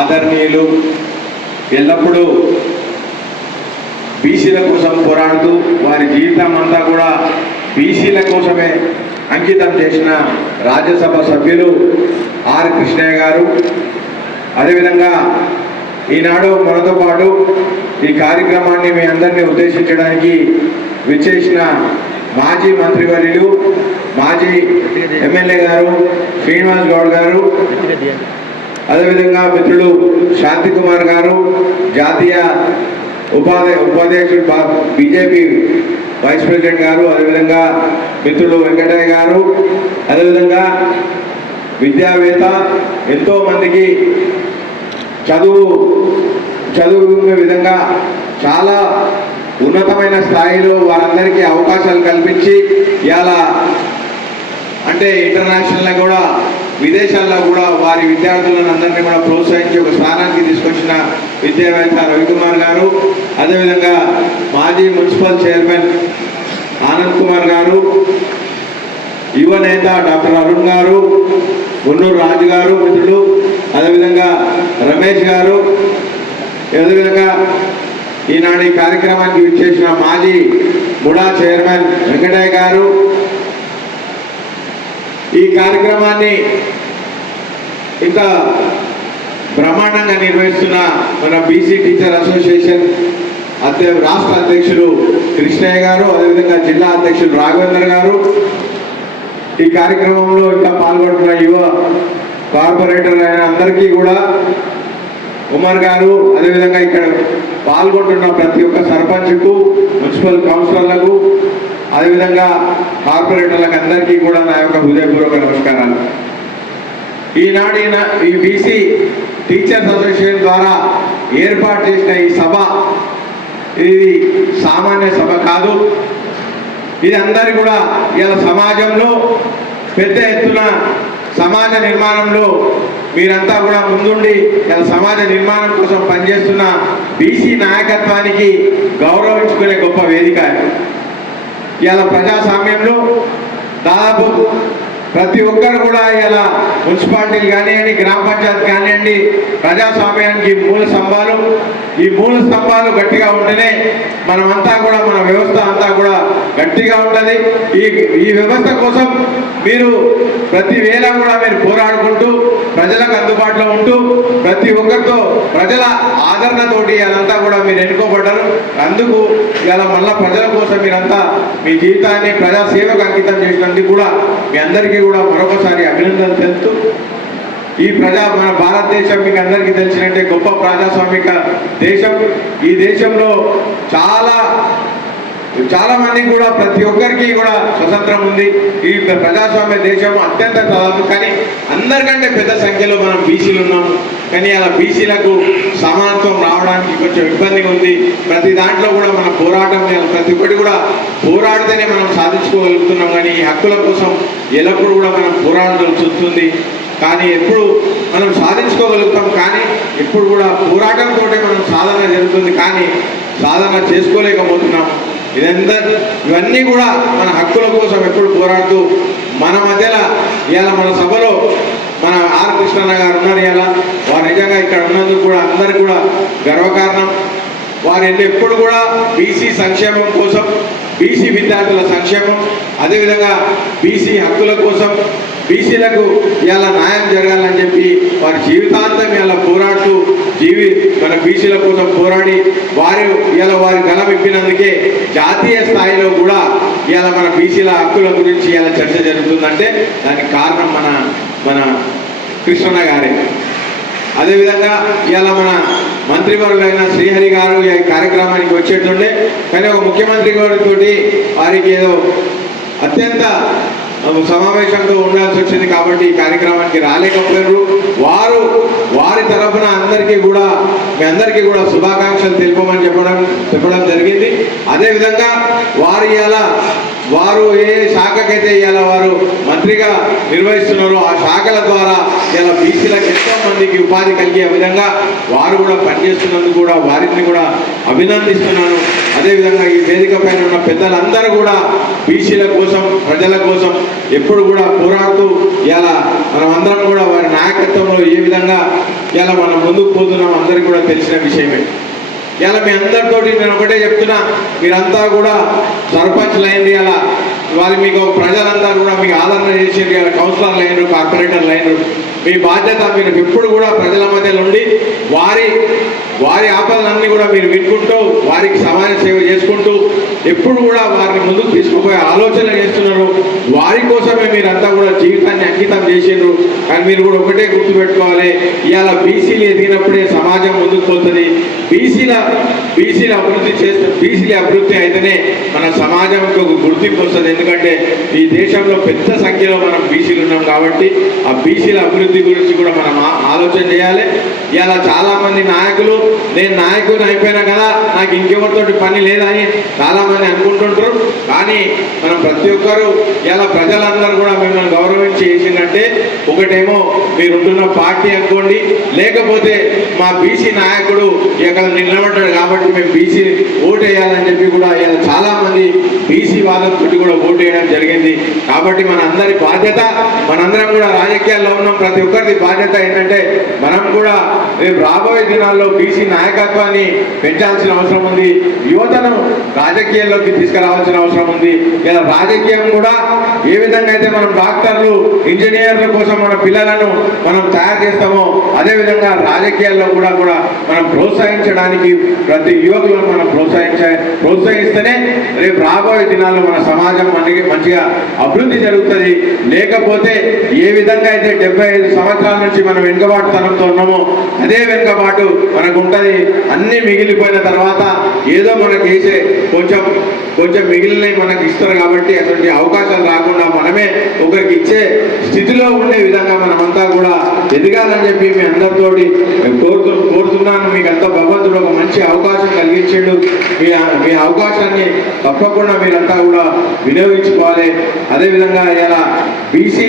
ఆదరణీయులు, ఎల్లప్పుడూ బీసీల కోసం పోరాడుతూ వారి జీవితం అంతా కూడా బీసీల కోసమే అంకితం చేసిన రాజ్యసభ సభ్యులు ఆర్ కృష్ణయ్య గారు. అదేవిధంగా ఈనాడు మనతో పాటు ఈ కార్యక్రమాన్ని మీ అందరినీ ఉద్దేశించడానికి విచ్చేసిన మాజీ మంత్రివర్యులు, మాజీ ఎమ్మెల్యే గారు శ్రీనివాస్ గౌడ్ గారు, అదేవిధంగా మిత్రులు శాంతికుమార్ గారు, జాతీయ ఉపాధ్యక్షుడు బీజేపీ వైస్ ప్రెసిడెంట్ గారు, అదేవిధంగా మిత్రులు వెంకటయ్య గారు, అదేవిధంగా విద్యావేత్త, ఎంతోమందికి చదువుకునే విధంగా చాలా ఉన్నతమైన స్థాయిలో వారందరికీ అవకాశాలు కల్పించి ఇలా అంటే ఇంటర్నేషనల్లో కూడా విదేశాల్లో కూడా వారి విద్యార్థులను అందరినీ కూడా ప్రోత్సహించి ఒక స్థానానికి తీసుకొచ్చిన విద్యావేత్త రవికుమార్ గారు, అదేవిధంగా మాజీ మున్సిపల్ చైర్మన్ ఆనంద్ కుమార్ గారు, యువ నేత డాక్టర్ అరుణ్ గారు, మున్నూరు రాజు గారు మిత్రులు, అదేవిధంగా రమేష్ గారు, అదేవిధంగా ఈనాడు ఈ కార్యక్రమానికి విచ్చేసిన మాజీ ముడా చైర్మన్ వెంకటయ్య గారు, ఈ కార్యక్రమాన్ని ఇంత బ్రహ్మాండంగా నిర్వహిస్తున్న మన బీసీ టీచర్ అసోసియేషన్ రాష్ట్ర అధ్యక్షులు కృష్ణయ్య గారు, అదేవిధంగా జిల్లా అధ్యక్షులు రాఘవేంద్ర గారు, ఈ కార్యక్రమంలో ఇంకా పాల్గొంటున్న యువ కార్పొరేటర్ అయిన అందరికీ కూడా ఉమర్ గారు, అదేవిధంగా ఇక్కడ పాల్గొంటున్న ప్రతి ఒక్క సర్పంచ్కు, మున్సిపల్ కౌన్సిలర్లకు, అదేవిధంగా కార్పొరేటర్లకు అందరికీ కూడా నా యొక్క హృదయపూర్వక నమస్కారాలు. ఈనాడు ఈ బీసీ టీచర్స్ అసోసియేషన్ ద్వారా ఏర్పాటు చేసిన ఈ సభ ఇది సామాన్య సభ కాదు. ఇది అందరి కూడా ఇలా సమాజంలో పెద్ద ఎత్తున సమాజ నిర్మాణంలో మీరంతా కూడా ముందుండి ఇలా సమాజ నిర్మాణం కోసం పనిచేస్తున్న బీసీ నాయకత్వానికి గౌరవించుకునే గొప్ప వేదిక. ఇలా ప్రజాస్వామ్యంలో దాదాపు ప్రతి ఒక్కరు కూడా ఇలా మున్సిపాలిటీలు కానివ్వండి, గ్రామ పంచాయతీ కానివ్వండి, ప్రజాస్వామ్యానికి మూల స్తంభాలు. ఈ మూల స్తంభాలు గట్టిగా ఉంటేనే మనమంతా కూడా మన వ్యవస్థ అంతా కూడా గట్టిగా ఉంటుంది. ఈ వ్యవస్థ కోసం మీరు ప్రతి వేళ కూడా మీరు పోరాడుకుంటూ ప్రజలకు అందుబాటులో ఉంటూ ప్రతి ఒక్కరితో ప్రజల ఆదరణతోటి అదంతా కూడా మీరు ఎన్నుకోబడ్డారు. అందుకు ఇలా మళ్ళా ప్రజల కోసం మీరంతా మీ జీవితాన్ని ప్రజాసేవకు అంకితం చేసినందుకు కూడా మీ అందరికీ కూడా మరొకసారి అభినందనలు తెలుపుతూ, మన భారతదేశం మీకు అందరికీ తెలిసినట్టే గొప్ప ప్రజాస్వామిక దేశం. ఈ దేశంలో చాలా మంది కూడా ప్రతి ఒక్కరికి కూడా స్వతంత్రం ఉంది. ఈ ప్రజాస్వామ్య దేశం అత్యంత చదువు, కానీ అందరికంటే పెద్ద సంఖ్యలో మనం బీసీలు ఉన్నాము. కానీ అలా బీసీలకు సమానత్వం రావడానికి కొంచెం ఇబ్బందిగా ఉంది. ప్రతి దాంట్లో కూడా మన పోరాటం ప్రతి ఒక్కటి కూడా పోరాడితేనే మనం సాధించుకోగలుగుతున్నాం. కానీ ఈ హక్కుల కోసం ఎల్లప్పుడూ కూడా మనం పోరాడాల్సి వస్తుంది. కానీ ఎప్పుడు మనం సాధించుకోగలుగుతాం, కానీ ఎప్పుడు కూడా పోరాటంతో మనం సాధన జరుగుతుంది, కానీ సాధన చేసుకోలేకపోతున్నాం. ఇవన్నీ కూడా మన హక్కుల కోసం ఎప్పుడు పోరాడుతూ మన మధ్యలో ఇవాళ మన సభలో మన ఆర్ కృష్ణన్న గారు ఉన్నారు. ఇలా వారు నిజంగా ఇక్కడ ఉన్నందుకు కూడా అందరికి కూడా గర్వకారణం. వారు ఎప్పుడు కూడా బీసీ సంక్షేమం కోసం, బీసీ విద్యార్థుల సంక్షేమం, అదేవిధంగా బీసీ హక్కుల కోసం, బీసీలకు ఇలా న్యాయం జరగాలని చెప్పి వారి జీవితాంతం ఇలా పోరాడుతూ మన బీసీల కోసం పోరాడి వారి గలం ఇప్పినందుకే జాతీయ స్థాయిలో కూడా ఇలా మన బీసీల హక్కుల గురించి ఇలా చర్చ జరుగుతుందంటే దానికి కారణం మన కృష్ణన్న గారే. అదేవిధంగా ఇలా మన మంత్రివర్యులైన శ్రీహరి గారు ఈ కార్యక్రమానికి వచ్చేటుండే, కానీ ఒక ముఖ్యమంత్రి గారితో వారికి ఏదో అత్యంత సమావేశంలో ఉండాల్సి వచ్చింది కాబట్టి ఈ కార్యక్రమానికి రాలేకపోయారు. వారి తరఫున మీ అందరికీ కూడా శుభాకాంక్షలు తెలుపమని చెప్పడం జరిగింది. అదేవిధంగా వారు ఏ శాఖకైతే ఇలా వారు మంత్రిగా నిర్వహిస్తున్నారో ఆ శాఖల ద్వారా ఇలా బీసీలకు ఎంతో మందికి ఉపాధి కలిగే విధంగా వారు కూడా పనిచేస్తున్నందుకు కూడా వారిని కూడా అభినందిస్తున్నాను. అదేవిధంగా ఈ వేదిక పైన ఉన్న పెద్దలందరూ కూడా బీసీల కోసం, ప్రజల కోసం ఎప్పుడు కూడా పోరాడుతూ ఇలా మనం అందరం కూడా వారి నాయకత్వంలో ఏ విధంగా ఇలా మనం ముందుకు పోతున్నాం అందరికీ కూడా తెలిసిన విషయమే. ఇలా మీ అందరితోటి నేను ఒకటే చెప్తున్నా, మీరంతా కూడా సర్పంచ్లు అయింది, అలా వాళ్ళు మీకు ప్రజలంతా కూడా మీకు ఆదరణ చేసేది, ఇలా కౌన్సిలర్లు అయినారు, కార్పొరేటర్లు అయినారు. మీ బాధ్యత మీరు ఎప్పుడు కూడా ప్రజల మధ్యలో ఉండి వారి ఆపదలన్నీ కూడా మీరు వినుకుంటూ వారికి సమాజ సేవ చేసుకుంటూ ఎప్పుడు కూడా వారిని ముందుకు తీసుకుపోయే ఆలోచన చేస్తున్నారు. వారి కోసమే మీరంతా కూడా జీవితాన్ని అంకితం చేసిండ్రు. కానీ మీరు కూడా ఒకటే గుర్తుపెట్టుకోవాలి, ఇవాళ బీసీలు ఎదిగినప్పుడే సమాజం ముందుకు పోతుంది. బీసీల అభివృద్ధి అయితేనే మన సమాజంకి ఒక గుర్తింపు వస్తుంది. ఎందుకంటే ఈ దేశంలో పెద్ద సంఖ్యలో మనం బీసీలు ఉన్నాం కాబట్టి ఆ బీసీల అభివృద్ధి గురించి కూడా మనం ఆలోచన చేయాలి. ఇలా చాలామంది నాయకులు నేను నాయకుని అయిపోయినా కదా నాకు ఇంకెవరితోటి పని లేదని చాలామంది అనుకుంటుంటారు. కానీ మనం ప్రతి ఒక్కరూ ఇలా ప్రజలందరూ కూడా మిమ్మల్ని గౌరవించి చేసిందంటే ఒకటేమో మీరుంటున్న పార్టీ అనుకోండి, లేకపోతే మా బీసీ నాయకుడు ఇక్కడ నిలబడ్డాడు కాబట్టి మేము బీసీ ఓటు వేయాలని చెప్పి కూడా ఇలా చాలామంది బీసీ వాదంతో కూడా ఓటు వేయడం జరిగింది. కాబట్టి మన అందరి బాధ్యత, మనందరం కూడా రాజకీయాల్లో ఉన్నాం, ప్రతి ఒక్కరిది బాధ్యత ఏంటంటే మనం కూడా రేపు రాబోయే దినాల్లో బీసీ నాయకత్వాన్ని పెంచాల్సిన అవసరం ఉంది. యువతను రాజకీయాల్లోకి తీసుకురావాల్సిన అవసరం ఉంది. ఇలా రాజకీయం కూడా ఏ విధంగా అయితే మనం డాక్టర్లు ఇంజనీర్ల కోసం మన పిల్లలను మనం తయారు చేస్తామో అదేవిధంగా రాజకీయాల్లో కూడా మనం ప్రోత్సహించడానికి ప్రతి యువకులను మనం ప్రోత్సహిస్తేనే రేపు రాబోయే దినాల్లో మన సమాజం మంచిగా అభివృద్ధి జరుగుతుంది. లేకపోతే ఏ విధంగా అయితే 75 సంవత్సరాల నుంచి మనం వెనుకబాటుతనంతో ఉన్నామో అదే వెనుకబాటు మనకు ఉంటుంది. అన్నీ మిగిలిపోయిన తర్వాత ఏదో మనకు వేసే కొంచెం మిగిలినవి మనకు ఇస్తారు కాబట్టి అటువంటి అవకాశాలు రాకుండా మనమే ఒకరికి ఇచ్చే స్థితిలో ఉండే విధంగా మనమంతా కూడా ఎదగాలని చెప్పి మీ అందరితోటి కోరుతున్నాను. మీకు అంతా భగవంతుడు ఒక మంచి అవకాశం కలిగించాడు. మీ అవకాశాన్ని తప్పకుండా మీరంతా కూడా వినియోగించుకోవాలి. అదేవిధంగా ఇలా బీసీ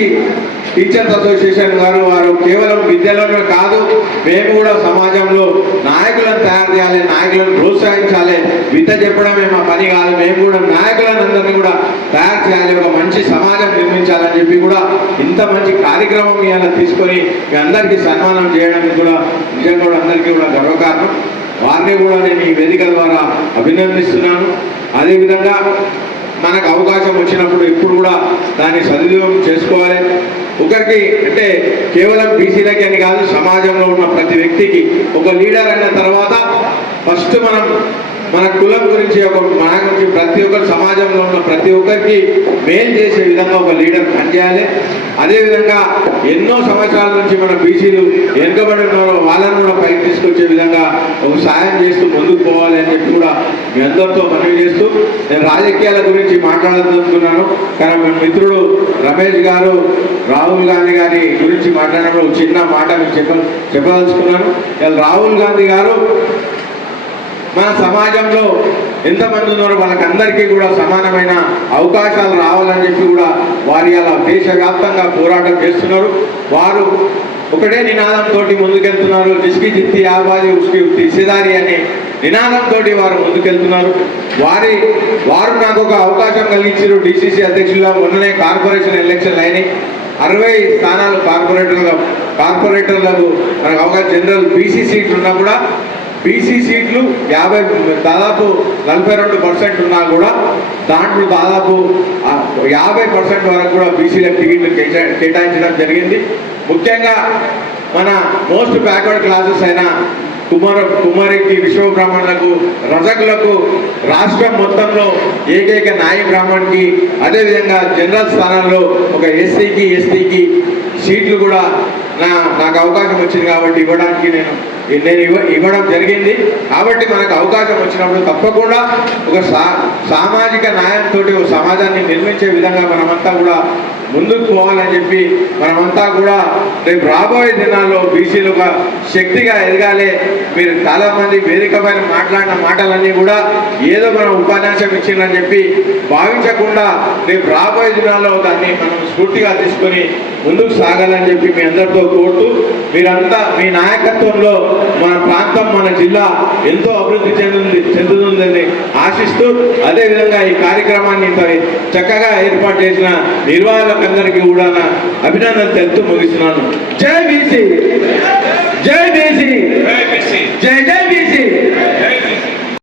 టీచర్స్ అసోసియేషన్ వారు కేవలం విద్యలోనే కాదు, మేము కూడా సమాజంలో నాయకులను తయారు చేయాలి, నాయకులను ప్రోత్సహించాలి. విద్య చెప్పడమే మా పని కాదు, మేము కూడా నాయకులను అందరినీ కూడా తయారు చేయాలి, ఒక మంచి సమాజం నిర్మించాలని చెప్పి కూడా ఇంత మంచి కార్యక్రమం ఇవాళ తీసుకొని మీ అందరికీ సన్మానం చేయడానికి కూడా నిజంగా కూడా అందరికీ కూడా గర్వకారణం. వారిని కూడా నేను ఈ వేదిక ద్వారా అభినందిస్తున్నాను. అదేవిధంగా మనకు అవకాశం వచ్చినప్పుడు ఇప్పుడు కూడా దాన్ని సద్వినియోగం చేసుకోవాలి. ఒకరికి అంటే కేవలం బీసీలకి అని కాదు, సమాజంలో ఉన్న ప్రతి వ్యక్తికి ఒక లీడర్ అయిన తర్వాత ఫస్ట్ మన కులం గురించి మన గురించి ప్రతి ఒక్కరు సమాజంలో ఉన్న ప్రతి ఒక్కరికి మేలు చేసే విధంగా ఒక లీడర్ పనిచేయాలి. అదేవిధంగా ఎన్నో సంవత్సరాల నుంచి మన బీసీలు వెనుకబడి ఉన్నారో వాళ్ళని కూడా పైకి తీసుకొచ్చే విధంగా ఒక సాయం చేస్తూ ముందుకు పోవాలి అని చెప్పి కూడా మీ అందరితో మనవి చేస్తూ నేను రాజకీయాల గురించి మాట్లాడాలనుకున్నాను. కానీ మన మిత్రుడు రమేష్ గారు రాహుల్ గాంధీ గారి గురించి మాట్లాడినప్పుడు చిన్న మాట మీకు చెప్పదలుచుకున్నాను. రాహుల్ గాంధీ గారు మన సమాజంలో ఎంతమంది ఉన్నారో వాళ్ళకందరికీ కూడా సమానమైన అవకాశాలు రావాలని చెప్పి కూడా వారి అలా దేశవ్యాప్తంగా పోరాటం చేస్తున్నారు. వారు ఒకటే నినాదంతో ముందుకెళ్తున్నారు. జిస్కి జిత్తి ఆబాది ఉస్కి ఉత్తి ఇసేదారి అనే నినాదంతో వారు ముందుకెళ్తున్నారు. వారు నాకు ఒక అవకాశం కలిగించారు. డిసిసి అధ్యక్షులుగా మొన్ననే కార్పొరేషన్ ఎలక్షన్లు అయినాయి. 60 స్థానాలు కార్పొరేటర్లకు మనకు అవకాశం. జనరల్ బీసీ సీట్లు ఉన్నా కూడా బీసీ సీట్లు దాదాపు 42% ఉన్నా కూడా దాంట్లో దాదాపు 50% వరకు కూడా బీసీలకు టికెట్లు కేటాయించడం జరిగింది. ముఖ్యంగా మన మోస్ట్ బ్యాక్వర్డ్ క్లాసెస్ అయిన కుమారికి, విశ్వబ్రాహ్మణులకు, రజకులకు రాష్ట్రం మొత్తంలో ఏకైక నాయ బ్రాహ్మణ్కి, అదేవిధంగా జనరల్ స్థానంలో ఒక ఎస్సీకి, ఎస్టీకి సీట్లు కూడా నాకు అవకాశం వచ్చింది కాబట్టి నేను ఇవ్వడం జరిగింది. కాబట్టి మనకు అవకాశం వచ్చినప్పుడు తప్పకుండా ఒక సామాజిక న్యాయంతో ఒక సమాజాన్ని నిర్మించే విధంగా మనమంతా కూడా ముందుకు పోవాలని చెప్పి మనమంతా కూడా రేపు రాబోయే దినాల్లో బీసీలు ఒక శక్తిగా ఎదగాలి. మీరు చాలామంది వేదిక పైన మాట్లాడిన మాటలన్నీ కూడా ఏదో మనం ఉపన్యాసం ఇచ్చిందని చెప్పి భావించకుండా రేపు రాబోయే దినాల్లో దాన్ని మనం స్ఫూర్తిగా తీసుకొని ముందుకు సాగాలని చెప్పి మీ అందరితో కోరుతూ మీరంతా మీ నాయకత్వంలో మన ప్రాంతం, మన జిల్లా ఎంతో అభివృద్ధి చెందుతుందని ఆశిస్తూ అదేవిధంగా ఈ కార్యక్రమాన్ని చక్కగా ఏర్పాటు చేసిన నిర్వాహకులందరికీ కూడా అభినందనలు తెలుపుతూ ముగిస్తున్నాను. జై బీసీ. జై బీసీ జై బీసీ. జై